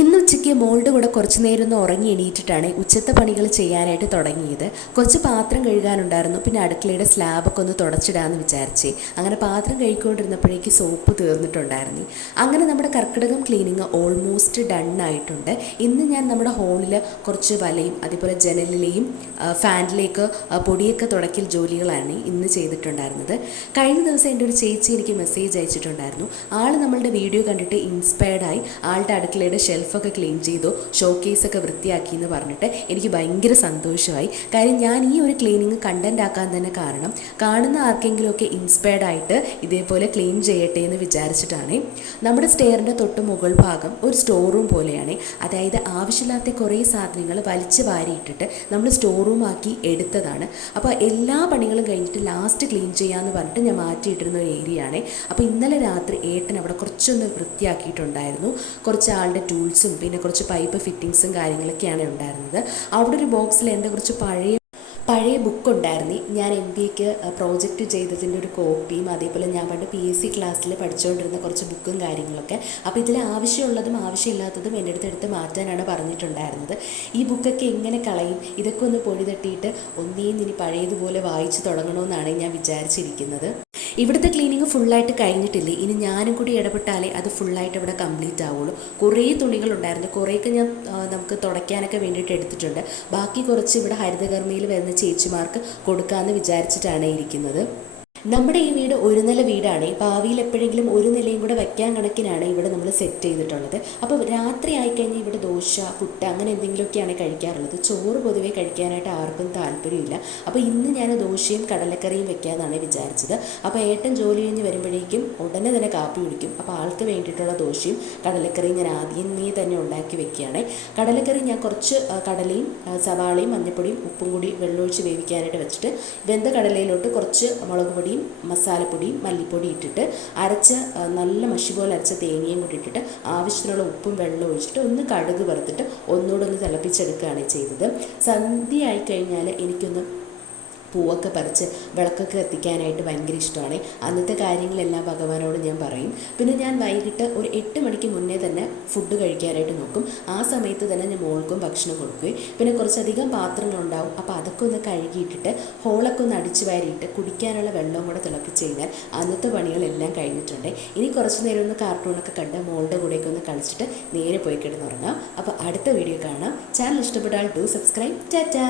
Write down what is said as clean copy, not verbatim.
ഇന്ന് ഉച്ചയ്ക്ക് മോളുടെ കൂടെ കുറച്ച് നേരം ഒന്ന് ഉറങ്ങി എണീറ്റിട്ടാണ് ഉച്ചത്തെ പണികൾ ചെയ്യാനായിട്ട് തുടങ്ങിയത്. കുറച്ച് പാത്രം കഴുകാനുണ്ടായിരുന്നു. പിന്നെ അടുക്കളയുടെ സ്ലാബൊക്കെ ഒന്ന് തുടച്ചിടാമെന്ന് വിചാരിച്ചേ. അങ്ങനെ പാത്രം കഴുകിക്കൊണ്ടിരുന്നപ്പോഴേക്ക് സോപ്പ് തീർന്നിട്ടുണ്ടായിരുന്നു. അങ്ങനെ നമ്മുടെ കർക്കിടകം ക്ലീനിങ് ഓൾമോസ്റ്റ് ഡൺ ആയിട്ടുണ്ട്. ഇന്ന് ഞാൻ നമ്മുടെ ഹോളിൽ കുറച്ച് വലയും അതേപോലെ ജനലിലെയും ഫാനിലേക്ക് പൊടിയൊക്കെ തുടക്കൽ ജോലികളാണ് ഇന്ന് ചെയ്തിട്ടുണ്ടായിരുന്നത്. കഴിഞ്ഞ ദിവസം എൻ്റെ ഒരു ചേച്ചി എനിക്ക് മെസ്സേജ് അയച്ചിട്ടുണ്ടായിരുന്നു. ആൾ നമ്മളുടെ വീഡിയോ കണ്ടിട്ട് ഇൻസ്പയർഡായി ആളുടെ അടുക്കളയുടെ ഷെൽഫൊക്കെ ക്ലീൻ ചെയ്തു, ഷോക്കേസൊക്കെ വൃത്തിയാക്കി എന്ന് പറഞ്ഞിട്ട് എനിക്ക് ഭയങ്കര സന്തോഷമായി. കാര്യം ഞാൻ ഈ ഒരു ക്ലീനിങ് കണ്ടൻ്റ് ആക്കാൻ തന്നെ കാരണം കാണുന്ന ആർക്കെങ്കിലുമൊക്കെ ഇൻസ്പയർഡ് ആയിട്ട് ഇതേപോലെ ക്ലീൻ ചെയ്യട്ടെ എന്ന് വിചാരിച്ചിട്ടാണ്. നമ്മുടെ സ്റ്റെയറിൻ്റെ തൊട്ട് മുകൾ ഭാഗം ഒരു സ്റ്റോർ റൂം പോലെയാണ്. അതായത് ആവശ്യമില്ലാത്ത കുറേ സാധനങ്ങൾ വലിച്ചു വാരിയിട്ടിട്ട് നമ്മൾ സ്റ്റോർ റൂം ആക്കി എടുത്തതാണ്. അപ്പോൾ എല്ലാ പണികളും കഴിഞ്ഞിട്ട് ലാസ്റ്റ് ക്ലീൻ ചെയ്യാമെന്ന് പറഞ്ഞിട്ട് ഞാൻ മാറ്റിയിട്ടിരുന്ന ഒരു ഏരിയ ആണ്. അപ്പോൾ ഇന്നലെ രാത്രി ഏട്ടൻ അവിടെ കുറച്ചൊന്ന് വൃത്തിയാക്കിയിട്ടുണ്ടായിരുന്നു. കുറച്ച് ആളുടെ ടൂൾസും പിന്നെ കുറച്ച് പൈപ്പ് ഫിറ്റിങ്സും കാര്യങ്ങളൊക്കെയാണ് ഉണ്ടായിരുന്നത്. അവിടെ ഒരു ബോക്സിൽ എൻ്റെ കുറച്ച് പഴയ ബുക്കുണ്ടായിരുന്നു. ഞാൻ MBAക്ക് പ്രോജക്റ്റ് ചെയ്തതിൻ്റെ ഒരു കോപ്പിയും അതേപോലെ ഞാൻ പണ്ട് PSC ക്ലാസ്സിൽ പഠിച്ചുകൊണ്ടിരുന്ന കുറച്ച് ബുക്കും കാര്യങ്ങളൊക്കെ. അപ്പോൾ ഇതിൽ ആവശ്യമുള്ളതും ആവശ്യമില്ലാത്തതും എൻ്റെ അടുത്ത് മാറ്റാനാണ് പറഞ്ഞിട്ടുണ്ടായിരുന്നത്. ഈ ബുക്കൊക്കെ എങ്ങനെ കളയും, ഇതൊക്കെ ഒന്ന് പൊടി തട്ടിയിട്ട് ഇനി പഴയതുപോലെ വായിച്ച് തുടങ്ങണമെന്നാണ് ഞാൻ വിചാരിച്ചിരിക്കുന്നത്. ഇവിടുത്തെ ക്ലീനിങ് ഫുള്ളായിട്ട് കഴിഞ്ഞിട്ടില്ലേ, ഇനി ഞാനും കൂടി ഇടപെട്ടാലേ അത് ഫുള്ളായിട്ട് ഇവിടെ കംപ്ലീറ്റ് ആവുള്ളൂ. കുറേ തുണികളുണ്ടായിരുന്നു, കുറേയൊക്കെ ഞാൻ നമുക്ക് തുടയ്ക്കാനൊക്കെ വേണ്ടിയിട്ട് എടുത്തിട്ടുണ്ട്. ബാക്കി കുറച്ച് ഇവിടെ ഹരിതകർമ്മയിൽ വരുന്ന ചേച്ചിമാർക്ക് കൊടുക്കാമെന്ന് വിചാരിച്ചിട്ടാണ് ഇരിക്കുന്നത്. നമ്മുടെ ഈ വീട് ഒരു നില വീടാണ്. ഭാവിയിൽ എപ്പോഴെങ്കിലും ഒരു നിലയും കൂടെ വയ്ക്കാൻ കണക്കിനാണ് ഇവിടെ നമ്മൾ സെറ്റ് ചെയ്തിട്ടുള്ളത്. അപ്പോൾ രാത്രി ആയിക്കഴിഞ്ഞാൽ ഇവിടെ ദോശ, പുട്ട് അങ്ങനെ എന്തെങ്കിലുമൊക്കെയാണ് കഴിക്കാറുള്ളത്. ചോറ് പൊതുവെ കഴിക്കാനായിട്ട് ആർക്കും താല്പര്യമില്ല. അപ്പോൾ ഇന്ന് ഞാൻ ദോശയും കടലക്കറിയും വെക്കാമെന്നാണ് വിചാരിച്ചത്. അപ്പോൾ ഏട്ടൻ ജോലി കഴിഞ്ഞ് വരുമ്പോഴേക്കും ഉടനെ തന്നെ കാപ്പി കുടിക്കും. അപ്പോൾ ആൾക്ക് വേണ്ടിയിട്ടുള്ള ദോശയും കടലക്കറിയും ഞാൻ ആദ്യമേ തന്നെ ഉണ്ടാക്കി വെക്കുകയാണ്. കടലക്കറി ഞാൻ കുറച്ച് കടലയും സവാളയും മഞ്ഞൾപ്പൊടിയും ഉപ്പും കൂടി വെള്ളമൊഴിച്ച് വേവിക്കാനായിട്ട് വെച്ചിട്ട് വെന്ത കടലയിലോട്ട് കുറച്ച് മുളക് പൊടിയും മസാലപ്പൊടിയും മല്ലിപ്പൊടി ഇട്ടിട്ട് നല്ല മഷി പോലെ അരച്ച തേങ്ങയും കൂടി ഇട്ടിട്ട് ആവശ്യത്തിനുള്ള ഉപ്പും വെള്ളം ഒഴിച്ചിട്ട് ഒന്ന് കടുക് വറുത്തിട്ട് ഒന്നുകൂടെ ഒന്ന് തിളപ്പിച്ചെടുക്കുകയാണ് ചെയ്തത്. സന്ധ്യ ആയിക്കഴിഞ്ഞാൽ എനിക്കൊന്ന് പൂവൊക്കെ പറിച്ച് വിളക്കൊക്കെ കത്തിക്കാനായിട്ട് ഭയങ്കര ഇഷ്ടമാണ്. അന്നത്തെ കാര്യങ്ങളെല്ലാം ഭഗവാനോട് ഞാൻ പറയും. പിന്നെ ഞാൻ വൈകിട്ട് ഒരു 8 മണിക്ക് മുന്നേ തന്നെ ഫുഡ് കഴിക്കാനായിട്ട് നോക്കും. ആ സമയത്ത് തന്നെ ഞാൻ മോൾക്കും ഭക്ഷണം കൊടുക്കുകയും പിന്നെ കുറച്ചധികം പാത്രങ്ങളുണ്ടാവും. അപ്പോൾ അതൊക്കെ ഒന്ന് കഴുകിയിട്ടിട്ട് ഹോളൊക്കെ ഒന്ന് അടിച്ചു വാരിയിട്ട് കുടിക്കാനുള്ള വെള്ളവും കൂടെ തിളപ്പിച്ച് കഴിഞ്ഞാൽ അന്നത്തെ പണികളെല്ലാം കഴിഞ്ഞിട്ടുണ്ട്. ഇനി കുറച്ച് നേരം ഒന്ന് കാർട്ടൂണൊക്കെ കണ്ട് മോളുടെ കൂടെയൊക്കെ ഒന്ന് കളിച്ചിട്ട് നേരെ പോയി കിടന്നുറങ്ങാം. അപ്പോൾ അടുത്ത വീഡിയോ കാണാം. ചാനൽ ഇഷ്ടപ്പെട്ടാൽ ഡു സബ്സ്ക്രൈബ്. ടാറ്റാ.